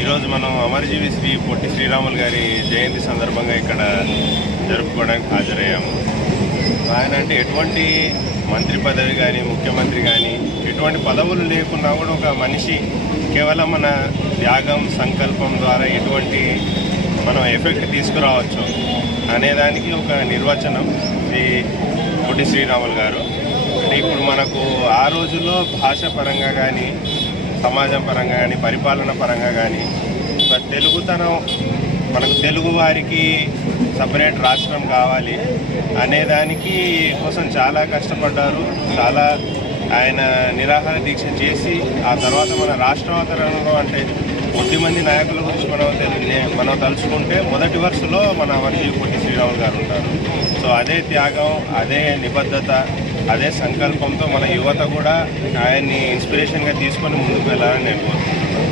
ఈరోజు మనం అమరజీవి శ్రీ పొట్టి శ్రీరాములు గారి జయంతి సందర్భంగా ఇక్కడ జరుపుకోవడానికి హాజరయ్యాము. ఆయన అంటే ఎటువంటి మంత్రి పదవి కానీ ముఖ్యమంత్రి కానీ ఎటువంటి పదవులు లేకున్నా కూడా ఒక మనిషి కేవలం మన త్యాగం సంకల్పం ద్వారా ఎటువంటి మనం ఎఫెక్ట్ తీసుకురావచ్చు అనేదానికి ఒక నిర్వచనం శ్రీ పొట్టి శ్రీరాములు గారు. అంటే ఇప్పుడు మనకు ఆ రోజుల్లో భాష పరంగా కానీ సమాజం పరంగా కానీ పరిపాలన పరంగా కానీ తెలుగుతనం మనకు తెలుగు వారికి సపరేట్ రాష్ట్రం కావాలి అనేదానికి కోసం చాలా కష్టపడ్డారు. చాలా ఆయన నిరాహార దీక్ష చేసి ఆ తర్వాత మన రాష్ట్రావతరణలో అంటే కొద్దిమంది నాయకుల గురించి మనం తలుచుకుంటే మొదటి వరుసలో మన అమరజీవి పొట్టి శ్రీరాములు గారు ఉంటారు. సో అదే త్యాగం, అదే నిబద్ధత, అదే సంకల్పంతో మన యువత కూడా ఆయన్ని ఇన్స్పిరేషన్గా తీసుకొని ముందుకు వెళ్ళాలని నేను కోరుకుంటున్నాను.